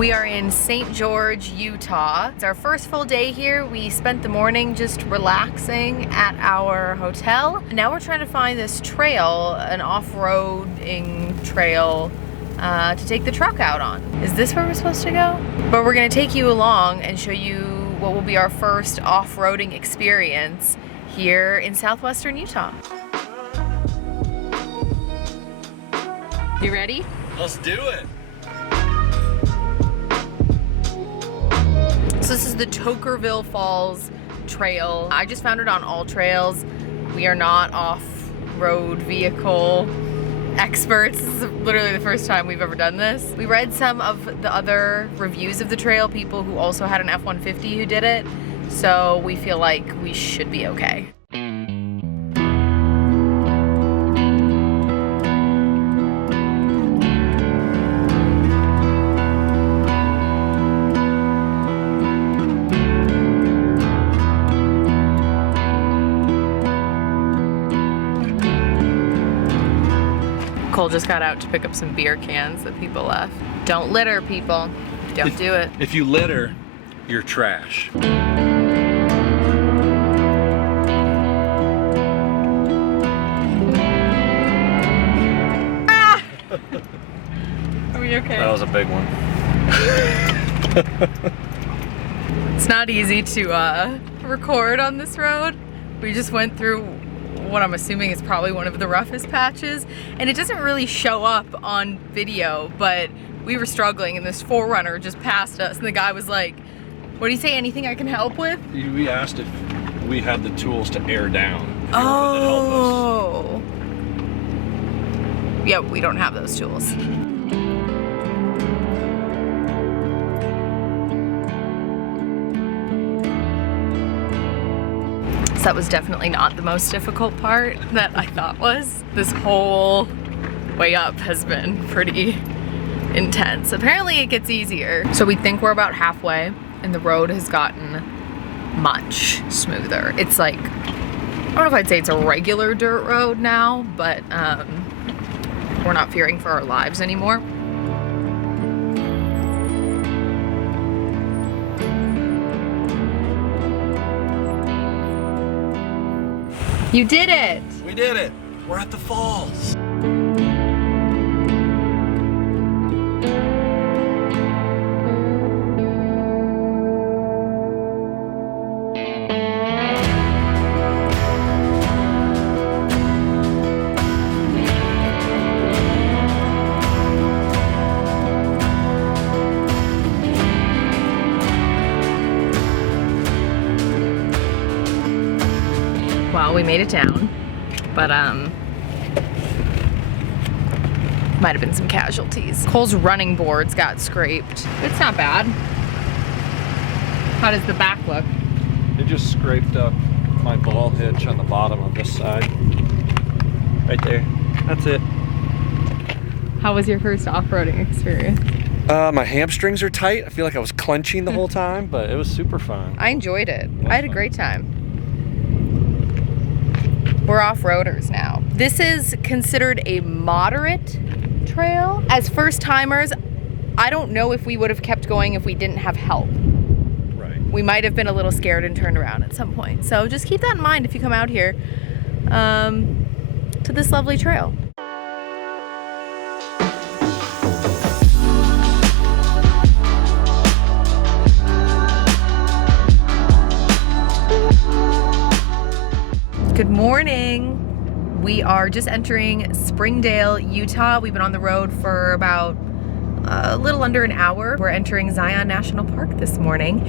We are in St. George, Utah. It's our first full day here. We spent the morning just relaxing at our hotel. Now we're trying to find this trail, an off-roading trail to take the truck out on. Is this where we're supposed to go? But we're gonna take you along and show you what will be our first off-roading experience here in southwestern Utah. You ready? Let's do it. So this is the Toquerville Falls trail. I just found it on All Trails. We are not off-road vehicle experts. This is literally the first time we've ever done this. We read some of the other reviews of the trail, people who also had an F-150 who did it, so we feel like we should be okay. Cole just got out to pick up some beer cans that people left. Don't litter, people. Don't do it. If you litter, you're trash. Ah! Are we okay? That was a big one. It's not easy to record on this road. We just went through what I'm assuming is probably one of the roughest patches, and it doesn't really show up on video, but we were struggling and this 4Runner just passed us and the guy was like, what do you say, anything I can help with? We asked if we had the tools to air down. If you Oh. wanted to help us. Yeah, we don't have those tools. So that was definitely not the most difficult part that I thought was. This whole way up has been pretty intense. Apparently it gets easier. So we think we're about halfway and the road has gotten much smoother. It's like, I don't know if I'd say it's a regular dirt road now, but we're not fearing for our lives anymore. You did it! We did it! We're at the falls! Well, we made it down, but might have been some casualties. Cole's running boards got scraped. It's not bad. How does the back look? It just scraped up my ball hitch on the bottom of this side. Right there. That's it. How was your first off-roading experience? My hamstrings are tight. I feel like I was clenching the whole time, but it was super fun. I enjoyed it. I had a great time. We're off-roaders now. This is considered a moderate trail. As first-timers, I don't know if we would have kept going if we didn't have help. Right. We might have been a little scared and turned around at some point. So just keep that in mind if you come out here to this lovely trail. Good morning. We are just entering Springdale, Utah. We've been on the road for about a little under an hour. We're entering Zion National Park this morning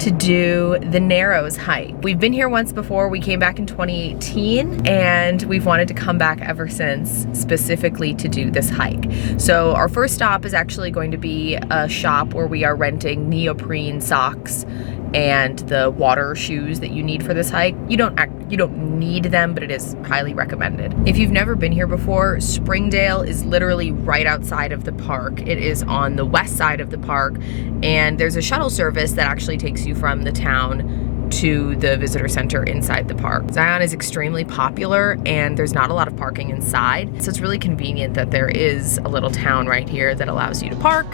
to do the Narrows hike. We've been here once before. We came back in 2018 and we've wanted to come back ever since, specifically to do this hike. So our first stop is actually going to be a shop where we are renting neoprene socks and the water shoes that you need for this hike. You don't need them, but it is highly recommended. If you've never been here before, Springdale is literally right outside of the park. It is on the west side of the park, and there's a shuttle service that actually takes you from the town to the visitor center inside the park. Zion is extremely popular and there's not a lot of parking inside, so it's really convenient that there is a little town right here that allows you to park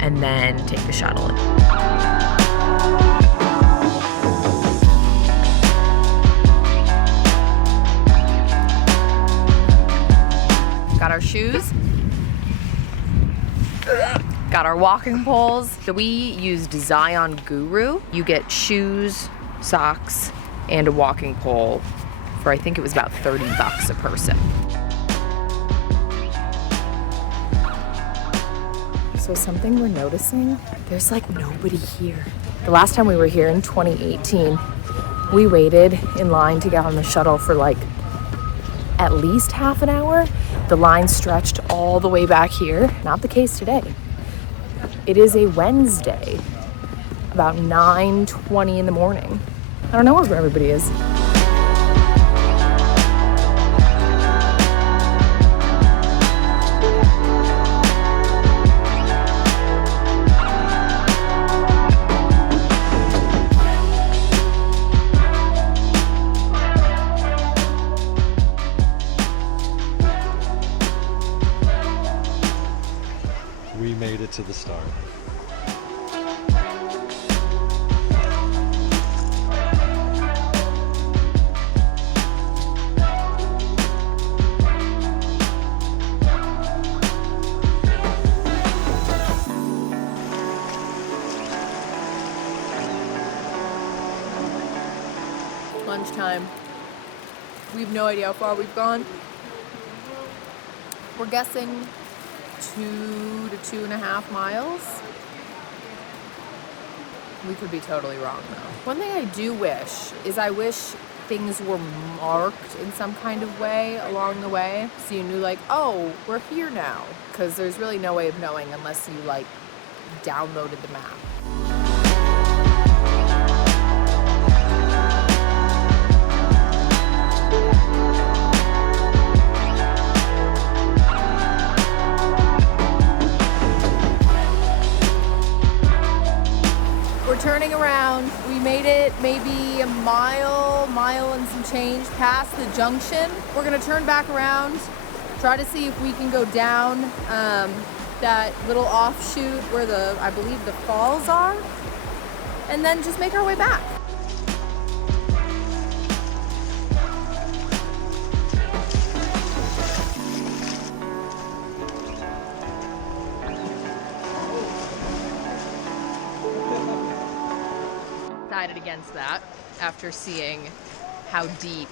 and then take the shuttle. Got our shoes. Got our walking poles. So we used Zion Guru. You get shoes, socks, and a walking pole for, I think it was about 30 bucks a person. So something we're noticing, there's like nobody here. The last time we were here in 2018, we waited in line to get on the shuttle for like at least half an hour. The line stretched all the way back here. Not the case today. It is a Wednesday, about 9:20 in the morning. I don't know where everybody is. We made it to the start. Lunchtime. We have no idea how far we've gone. We're guessing 2 to 2.5 miles. We could be totally wrong though. One thing I do wish is I wish things were marked in some kind of way along the way, so you knew like, oh, we're here now, because there's really no way of knowing unless you like downloaded the map. Turning around, we made it maybe a mile and some change past the junction. We're gonna turn back around, try to see if we can go down that little offshoot where I believe the falls are, and then just make our way back. Against that after seeing how deep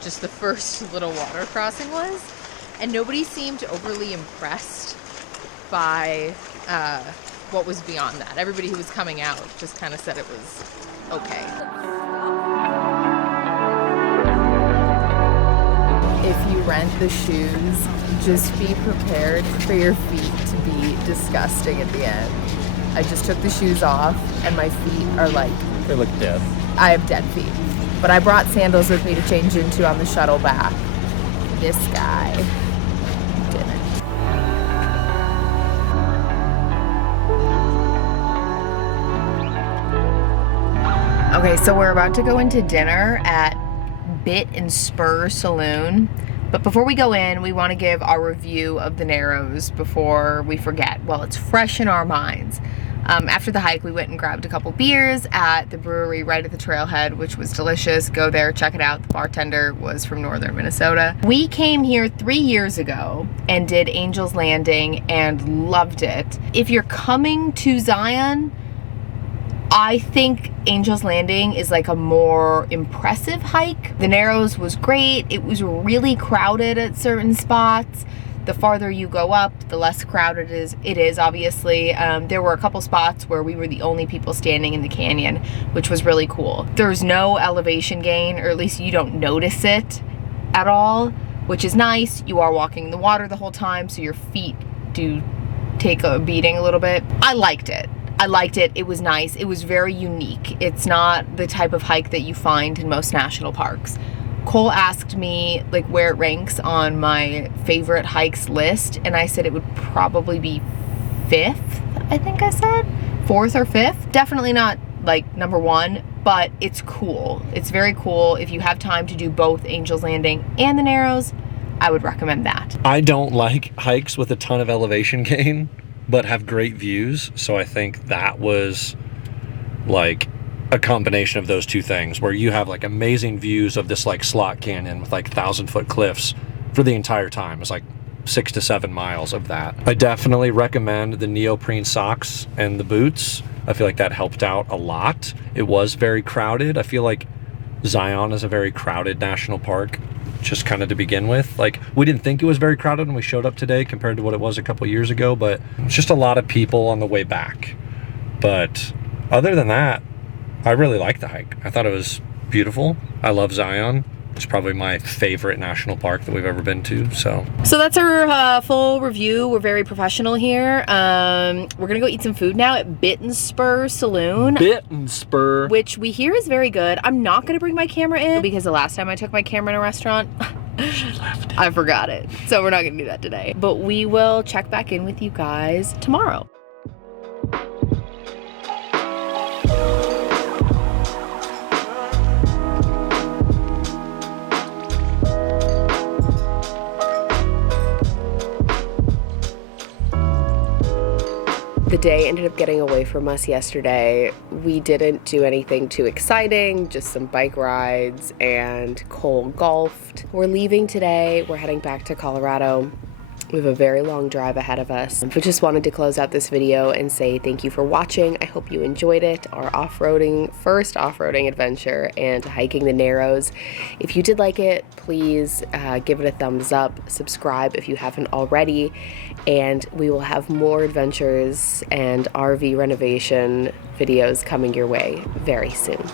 just the first little water crossing was, and nobody seemed overly impressed by what was beyond that. Everybody who was coming out just kind of said it was okay. If you rent the shoes, just be prepared for your feet to be disgusting at the end. I just took the shoes off and my feet are like... They look dead. I have dead feet. But I brought sandals with me to change into on the shuttle back. This guy didn't. Okay, so we're about to go into dinner at Bit and Spur Saloon. But before we go in, we want to give our review of the Narrows before we forget. Well, it's fresh in our minds. After the hike, we went and grabbed a couple beers at the brewery right at the trailhead, which was delicious. Go there, check it out. The bartender was from northern Minnesota. We came here 3 years ago and did Angel's Landing and loved it. If you're coming to Zion, I think Angel's Landing is like a more impressive hike. The Narrows was great. It was really crowded at certain spots. The farther you go up, the less crowded it is, obviously. There were a couple spots where we were the only people standing in the canyon, which was really cool. There's no elevation gain, or at least you don't notice it at all, which is nice. You are walking in the water the whole time, so your feet do take a beating a little bit. I liked it. It was nice. It was very unique. It's not the type of hike that you find in most national parks. Cole asked me like where it ranks on my favorite hikes list, and I said it would probably be 5th, I think I said. 4th or 5th. Definitely not like number 1, but it's cool. It's very cool. If you have time to do both Angel's Landing and the Narrows, I would recommend that. I don't like hikes with a ton of elevation gain, but have great views. So I think that was like a combination of those two things, where you have like amazing views of this like slot canyon with like 1,000-foot cliffs for the entire time. It's like 6 to 7 miles of that. I definitely recommend the neoprene socks and the boots. I feel like that helped out a lot. It was very crowded. I feel like Zion is a very crowded national park, just kind of to begin with. Like, we didn't think it was very crowded when we showed up today compared to what it was a couple years ago, but it's just a lot of people on the way back. But other than that, I really liked the hike. I thought it was beautiful. I love Zion. It's probably my favorite national park that we've ever been to. So that's our full review. We're very professional here. We're gonna go eat some food now at Bit and Spur Saloon. Bit and Spur, which we hear is very good. I'm not gonna bring my camera in because the last time I took my camera in a restaurant, she left it. I forgot it. So we're not gonna do that today. But we will check back in with you guys tomorrow. The day ended up getting away from us yesterday. We didn't do anything too exciting, just some bike rides, and Cole golfed. We're leaving today. We're heading back to Colorado. We have a very long drive ahead of us. But just wanted to close out this video and say thank you for watching. I hope you enjoyed it. Our first off-roading adventure and hiking the Narrows. If you did like it, please give it a thumbs up. Subscribe if you haven't already. And we will have more adventures and RV renovation videos coming your way very soon.